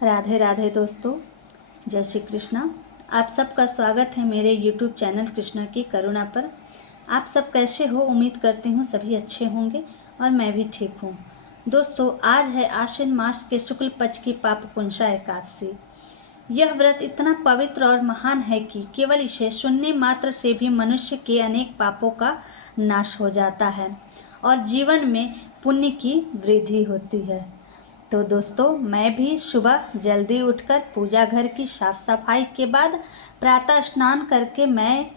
राधे राधे दोस्तों, जय श्री कृष्णा। आप सबका स्वागत है मेरे YouTube चैनल कृष्णा की करुणा पर। आप सब कैसे हो? उम्मीद करती हूँ सभी अच्छे होंगे और मैं भी ठीक हूँ। दोस्तों, आज है आश्विन मास के शुक्ल पक्ष की पापकुंशा एकादशी। यह व्रत इतना पवित्र और महान है कि केवल इसे सुनने मात्र से भी मनुष्य के अनेक पापों का नाश हो जाता है और जीवन में पुण्य की वृद्धि होती है। तो दोस्तों, मैं भी सुबह जल्दी उठकर पूजा घर की साफ सफाई के बाद प्रातः स्नान करके मैं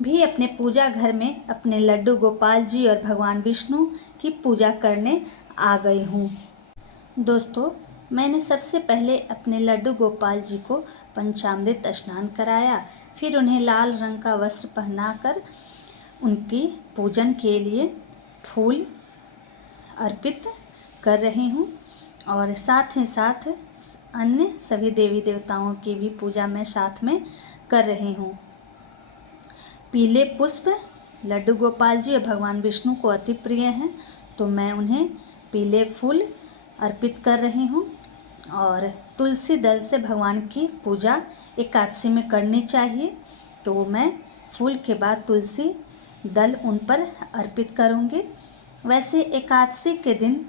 भी अपने पूजा घर में अपने लड्डू गोपाल जी और भगवान विष्णु की पूजा करने आ गई हूँ। दोस्तों, मैंने सबसे पहले अपने लड्डू गोपाल जी को पंचामृत स्नान कराया, फिर उन्हें लाल रंग का वस्त्र पहनाकर उनकी पूजन के लिए फूल अर्पित कर रही हूँ और साथ ही साथ अन्य सभी देवी देवताओं की भी पूजा मैं साथ में कर रही हूँ। पीले पुष्प लड्डू गोपाल जी और भगवान विष्णु को अति प्रिय हैं, तो मैं उन्हें पीले फूल अर्पित कर रही हूँ। और तुलसी दल से भगवान की पूजा एकादशी में करनी चाहिए, तो मैं फूल के बाद तुलसी दल उन पर अर्पित करूँगी। वैसे एकादशी के दिन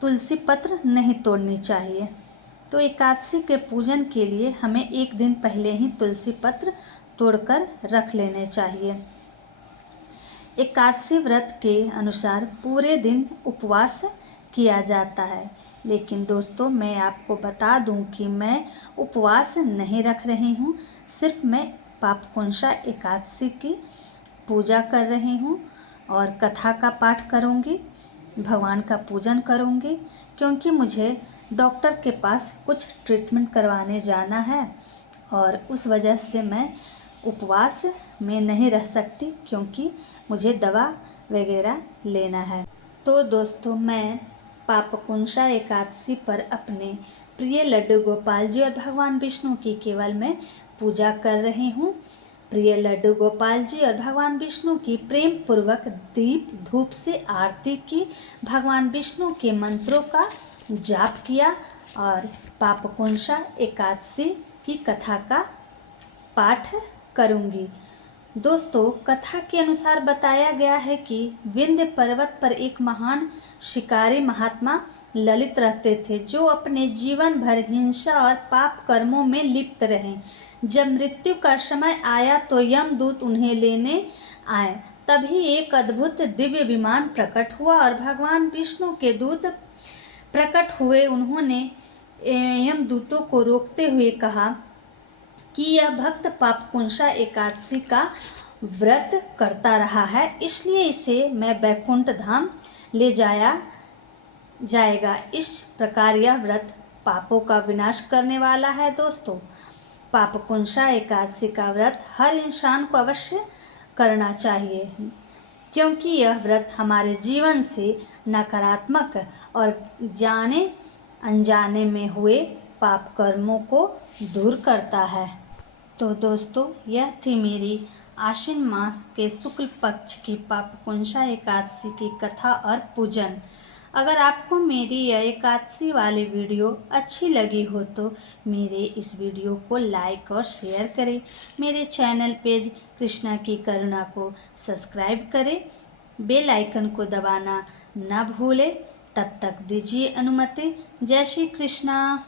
तुलसी पत्र नहीं तोड़नी चाहिए, तो एकादशी के पूजन के लिए हमें एक दिन पहले ही तुलसी पत्र तोड़कर रख लेने चाहिए। एकादशी व्रत के अनुसार पूरे दिन उपवास किया जाता है, लेकिन दोस्तों मैं आपको बता दूं कि मैं उपवास नहीं रख रही हूं, सिर्फ मैं पापकुंशा एकादशी की पूजा कर रही हूं और कथा का पाठ करूंगी, भगवान का पूजन करूंगी, क्योंकि मुझे डॉक्टर के पास कुछ ट्रीटमेंट करवाने जाना है और उस वजह से मैं उपवास में नहीं रह सकती, क्योंकि मुझे दवा वगैरह लेना है। तो दोस्तों, मैं पापकुंशा एकादशी पर अपने प्रिय लड्डू गोपाल जी और भगवान विष्णु की केवल मैं पूजा कर रही हूँ। प्रिय लड्डू गोपाल जी और भगवान विष्णु की प्रेम पूर्वक दीप धूप से आरती की, भगवान विष्णु के मंत्रों का जाप किया और पापकुंशा एकादशी की कथा का पाठ करूंगी। दोस्तों, कथा के अनुसार बताया गया है कि विंध्य पर्वत पर एक महान शिकारी महात्मा ललित रहते थे, जो अपने जीवन भर हिंसा और पाप कर्मों में लिप्त रहे। जब मृत्यु का समय आया तो यमदूत उन्हें लेने आए। तभी एक अद्भुत दिव्य विमान प्रकट हुआ और भगवान विष्णु के दूत प्रकट हुए। उन्होंने यमदूतों को रोकते हुए कहा कि यह भक्त पापकुंशा एकादशी का व्रत करता रहा है, इसलिए इसे मैं बैकुंठ धाम ले जाया जाएगा। इस प्रकार यह व्रत पापों का विनाश करने वाला है। दोस्तों, पापकुंशा एकादशी का व्रत हर इंसान को अवश्य करना चाहिए, क्योंकि यह व्रत हमारे जीवन से नकारात्मक और जाने अनजाने में हुए पाप कर्मों को दूर करता है। तो दोस्तों, यह थी मेरी आश्विन मास के शुक्ल पक्ष की पापकुंशा एकादशी की कथा और पूजन। अगर आपको मेरी यह एकादशी वाली वीडियो अच्छी लगी हो तो मेरे इस वीडियो को लाइक और शेयर करें। मेरे चैनल पेज कृष्णा की करुणा को सब्सक्राइब करें, बेल आइकन को दबाना न भूलें। तब तक दीजिए अनुमति। जय श्री कृष्णा।